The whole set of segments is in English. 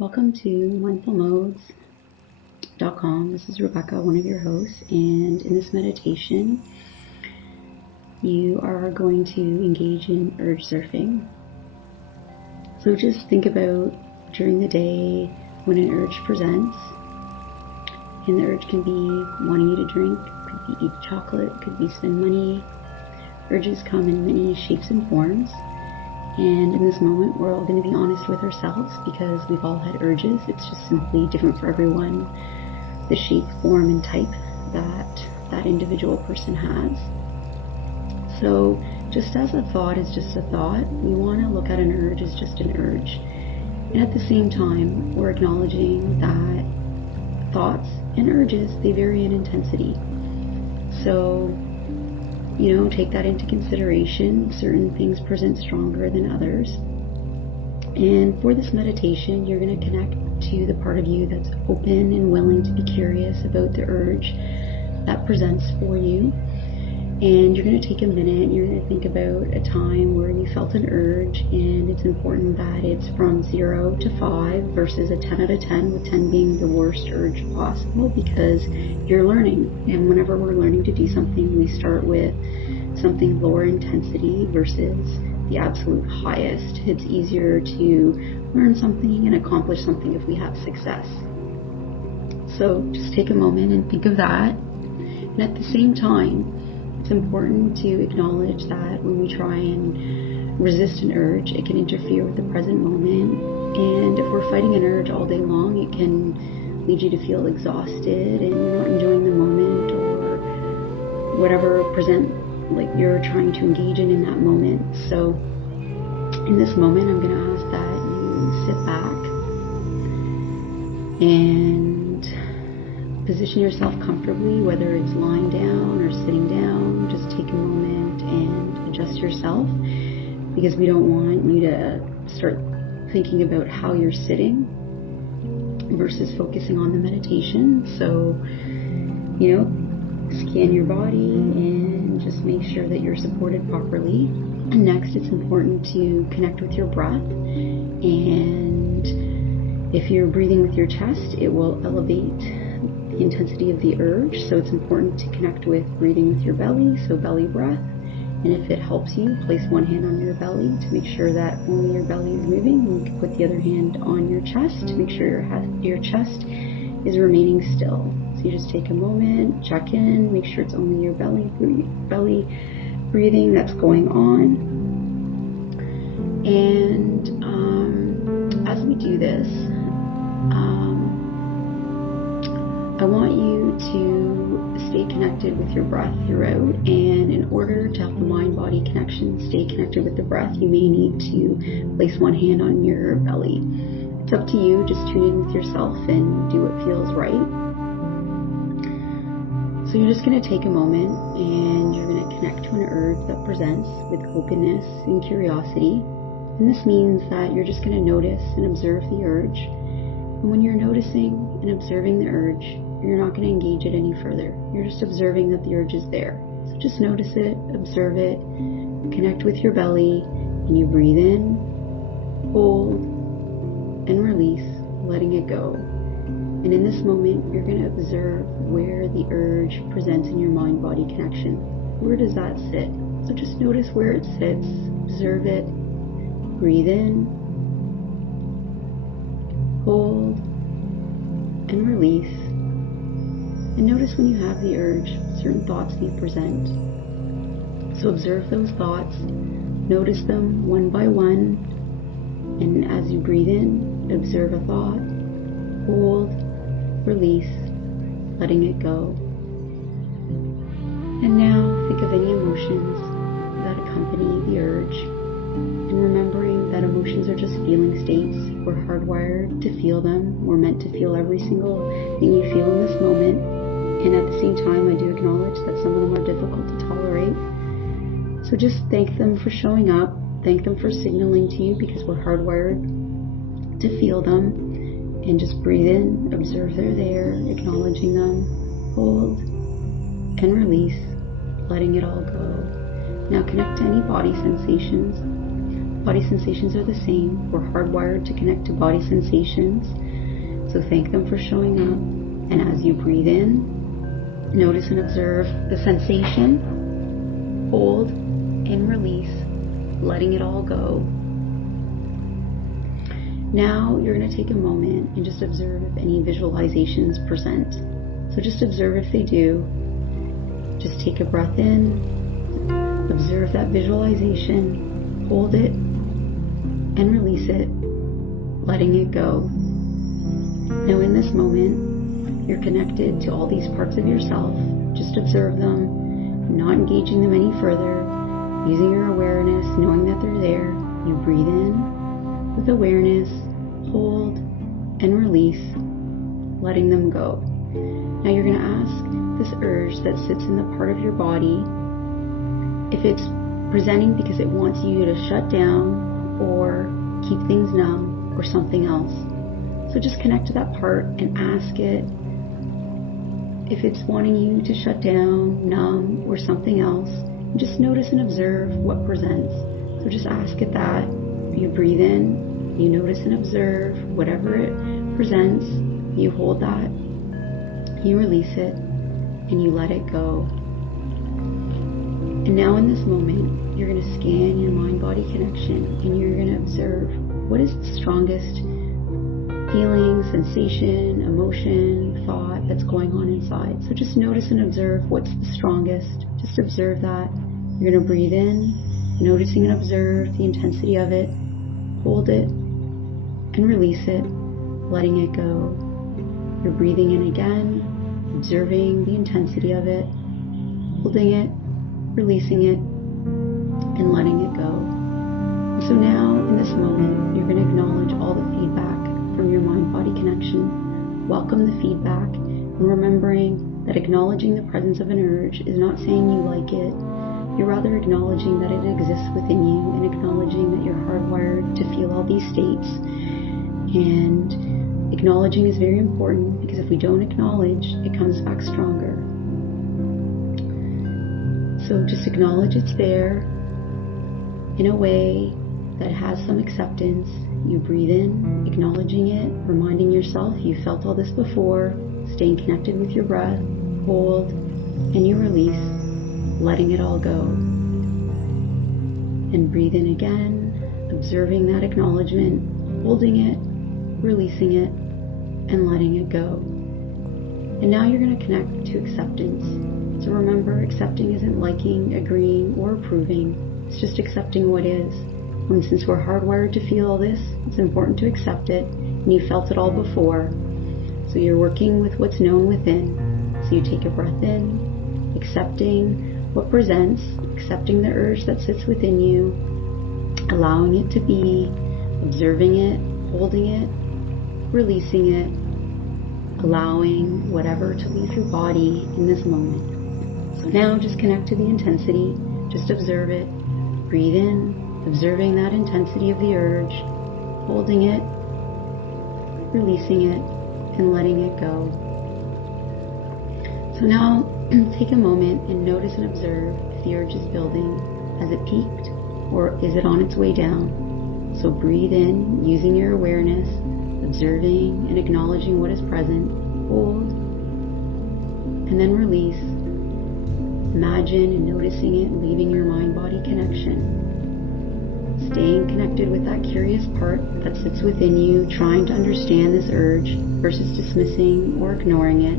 Welcome to mindfulmodes.com. This is Rebecca, one of your hosts, and in this meditation, you are going to engage in urge surfing. So just think about during the day when an urge presents, and the urge can be wanting you to drink, could be eat chocolate, could be spend money. Urges come in many shapes and forms. And in this moment, we're all going to be honest with ourselves because we've all had urges. It's just simply different for everyone, the shape, form, and type that individual person has. So just as a thought is just a thought, we want to look at an urge as just an urge. And at the same time, we're acknowledging that thoughts and urges, they vary in intensity. So take that into consideration. Certain things present stronger than others. And for this meditation, you're going to connect to the part of you that's open and willing to be curious about the urge that presents for you. And you're going to take a minute and you're going to think about a time where you felt an urge, and it's important that it's from 0 to 5 versus a 10 out of 10, with 10 being the worst urge possible, because you're learning. And whenever we're learning to do something, we start with something lower intensity versus the absolute highest. It's easier to learn something and accomplish something if we have success. So just take a moment and think of that. And at the same time, it's important to acknowledge that when we try and resist an urge, it can interfere with the present moment. And if we're fighting an urge all day long, it can lead you to feel exhausted and you're not enjoying the moment or whatever like you're trying to engage in that moment. So in this moment, I'm going to ask that you sit back and position yourself comfortably, whether it's lying down or sitting down. Just take a moment and adjust yourself, because we don't want you to start thinking about how you're sitting versus focusing on the meditation. So, scan your body and just make sure that you're supported properly. And next, it's important to connect with your breath. And if you're breathing with your chest, it will elevate the intensity of the urge. So it's important to connect with breathing with your belly, so belly breath. And if it helps you, place one hand on your belly to make sure that only your belly is moving. And you can put the other hand on your chest to make sure your chest is remaining still. So you just take a moment, check in, make sure it's only your belly breathing that's going on. And as we do this, I want you to stay connected with your breath throughout, and in order to help the mind-body connection stay connected with the breath, you may need to place one hand on your belly. It's up to you. Just tune in with yourself and do what feels right. So you're just going to take a moment and you're going to connect to an urge that presents with openness and curiosity. And this means that you're just going to notice and observe the urge. And when you're noticing and observing the urge, you're not going to engage it any further. You're just observing that the urge is there. So just notice it, observe it, connect with your belly, and you breathe in, hold, and release, letting it go. And in this moment, you're going to observe where the urge presents in your mind-body connection. Where does that sit? So just notice where it sits, observe it, breathe in, hold, and release. And notice when you have the urge, certain thoughts may present. So observe those thoughts, notice them one by one, and as you breathe in, observe a thought, hold, release, letting it go. And now think of any emotions that accompany the urge, and remembering that emotions are just feeling states. We're hardwired to feel them. We're meant to feel every single thing you feel in this moment. And at the same time, I do acknowledge that some of them are difficult to tolerate. So just thank them for showing up. Thank them for signaling to you, because we're hardwired to feel them. And just breathe in, observe they're there, acknowledging them, hold, and release, letting it all go. Now connect to any body sensations Body sensations are the same. We're hardwired to connect to body sensations. So thank them for showing up. And as you breathe in, notice and observe the sensation. Hold and release, letting it all go. Now you're going to take a moment and just observe if any visualizations present. So just observe if they do. Just take a breath in, observe that visualization, hold it, and release it, letting it go. Now in this moment, you're connected to all these parts of yourself. Just observe them, not engaging them any further, using your awareness, knowing that they're there. You breathe in with awareness, hold, and release, letting them go. Now you're going to ask this urge that sits in the part of your body if it's presenting because it wants you to shut down or keep things numb or something else. So just connect to that part and ask it if it's wanting you to shut down, numb, or something else. And just notice and observe what presents. So just ask it that. You breathe in, you notice and observe whatever it presents, you hold that, you release it, and you let it go. And now in this moment, you're going to scan your mind-body connection and you're going to observe what is the strongest feeling, sensation, emotion, thought that's going on inside. So just notice and observe what's the strongest. Just observe that. You're going to breathe in, noticing and observe the intensity of it, hold it, and release it, letting it go. You're breathing in again, observing the intensity of it, holding it, releasing it, and letting it go. So now, in this moment, you're going to acknowledge all the feedback from your mind-body connection. Welcome the feedback, and remembering that acknowledging the presence of an urge is not saying you like it. You're rather acknowledging that it exists within you and acknowledging that you're hardwired to feel all these states. And acknowledging is very important because if we don't acknowledge, it comes back stronger. So just acknowledge it's there in a way that has some acceptance. You breathe in, acknowledging it, reminding yourself you felt all this before, staying connected with your breath, hold, and you release, letting it all go. And breathe in again, observing that acknowledgement, holding it, releasing it, and letting it go. And now you're going to connect to acceptance. So remember, accepting isn't liking, agreeing, or approving. It's just accepting what is. And since we're hardwired to feel all this, it's important to accept it. And you felt it all before. So you're working with what's known within. So you take a breath in, accepting what presents, accepting the urge that sits within you, allowing it to be, observing it, holding it, releasing it, allowing whatever to leave your body in this moment. So now just connect to the intensity, just observe it, breathe in, observing that intensity of the urge, holding it, releasing it, and letting it go. So now take a moment and notice and observe if the urge is building. Has it peaked or is it on its way down? So breathe in using your awareness, observing and acknowledging what is present, hold, and then release. Imagine and noticing it leaving your mind-body connection. Staying connected with that curious part that sits within you, trying to understand this urge versus dismissing or ignoring it.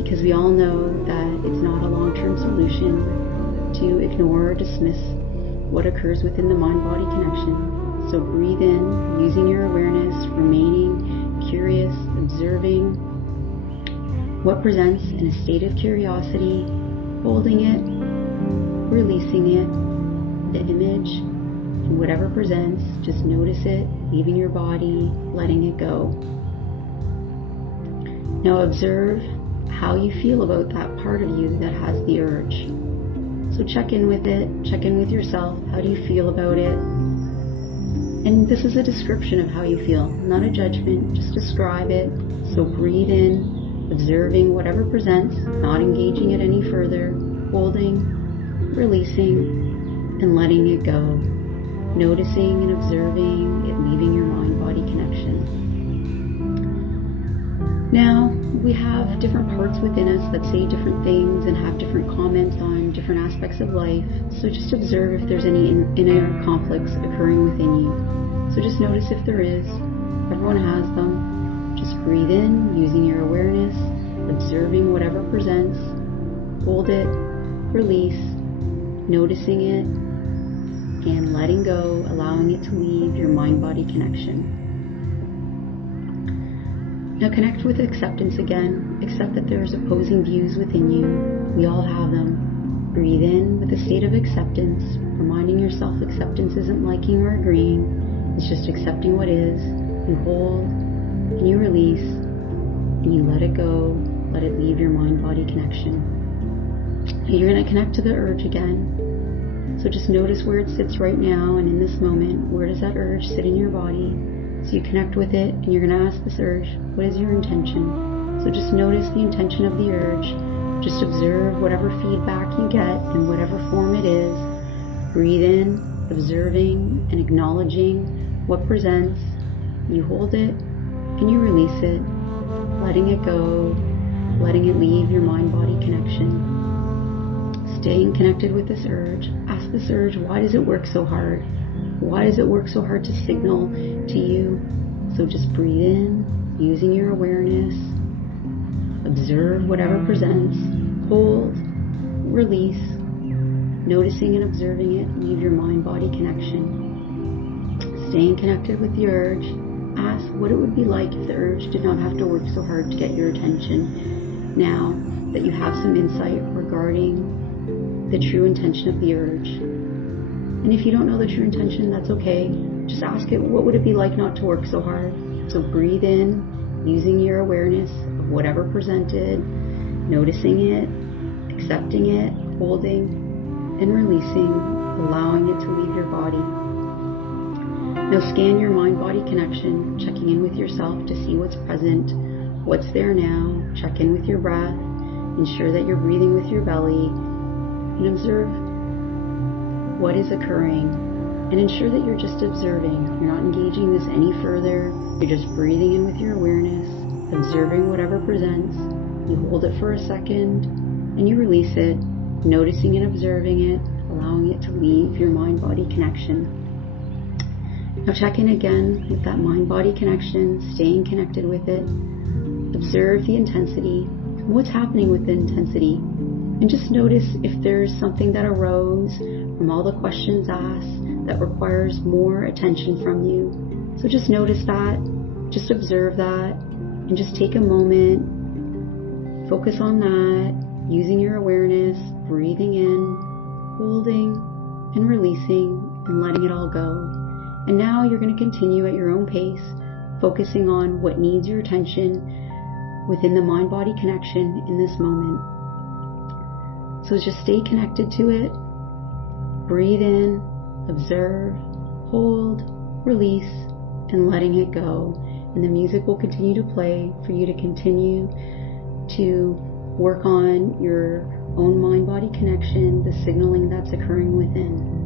Because we all know that it's not a long-term solution to ignore or dismiss what occurs within the mind-body connection. So breathe in, using your awareness, remaining curious, observing what presents in a state of curiosity, holding it, releasing it, the image, and whatever presents, just notice it, leaving your body, letting it go. Now observe how you feel about that part of you that has the urge. So check in with it, check in with yourself. How do you feel about it? And this is a description of how you feel, not a judgment, just describe it. So breathe in, observing whatever presents, not engaging it any further, holding, releasing, and letting it go. noticing and observing it leaving your mind-body connection. Now, we have different parts within us that say different things and have different comments on different aspects of life. So just observe if there's any inner conflicts occurring within you. So just notice if there is. Everyone has them. Just breathe in using your awareness, observing whatever presents. Hold it, release, noticing it, and letting go, allowing it to leave your mind-body connection. Now connect with acceptance again. Accept that there's opposing views within you. We all have them. Breathe in with a state of acceptance, reminding yourself acceptance isn't liking or agreeing. It's just accepting what is. You hold, and you release, and you let it go. Let it leave your mind-body connection. Now you're going to connect to the urge again. So just notice where it sits right now, and in this moment, where does that urge sit in your body? So you connect with it, and you're going to ask this urge, what is your intention? So just notice the intention of the urge. Just observe whatever feedback you get in whatever form it is. Breathe in, observing and acknowledging what presents. You hold it, and you release it, letting it go, letting it leave your mind-body connection. Staying connected with this urge. Ask this urge, why does it work so hard? Why does it work so hard to signal to you? So just breathe in, using your awareness. Observe whatever presents. Hold, release, noticing and observing it. Leave your mind-body connection. Staying connected with the urge. Ask what it would be like if the urge did not have to work so hard to get your attention. Now that you have some insight regarding the true intention of the urge. And if you don't know the true intention, that's okay. Just ask it, what would it be like not to work so hard? So breathe in, using your awareness of whatever presented, noticing it, accepting it, holding, and releasing, allowing it to leave your body. Now scan your mind-body connection, checking in with yourself to see what's present, what's there now. Check in with your breath, ensure that you're breathing with your belly, and observe what is occurring, and ensure that you're just observing. You're not engaging this any further. You're just breathing in with your awareness, observing whatever presents. You hold it for a second, and you release it, noticing and observing it, allowing it to leave your mind-body connection. Now check in again with that mind-body connection, staying connected with it. Observe the intensity, what's happening with the intensity, and just notice if there's something that arose from all the questions asked that requires more attention from you. So just notice that, just observe that, and just take a moment, focus on that, using your awareness, breathing in, holding, and releasing, and letting it all go. And now you're going to continue at your own pace, focusing on what needs your attention within the mind-body connection in this moment. So just stay connected to it. Breathe in, observe, hold, release, and letting it go. And the music will continue to play for you to continue to work on your own mind-body connection, the signaling that's occurring within.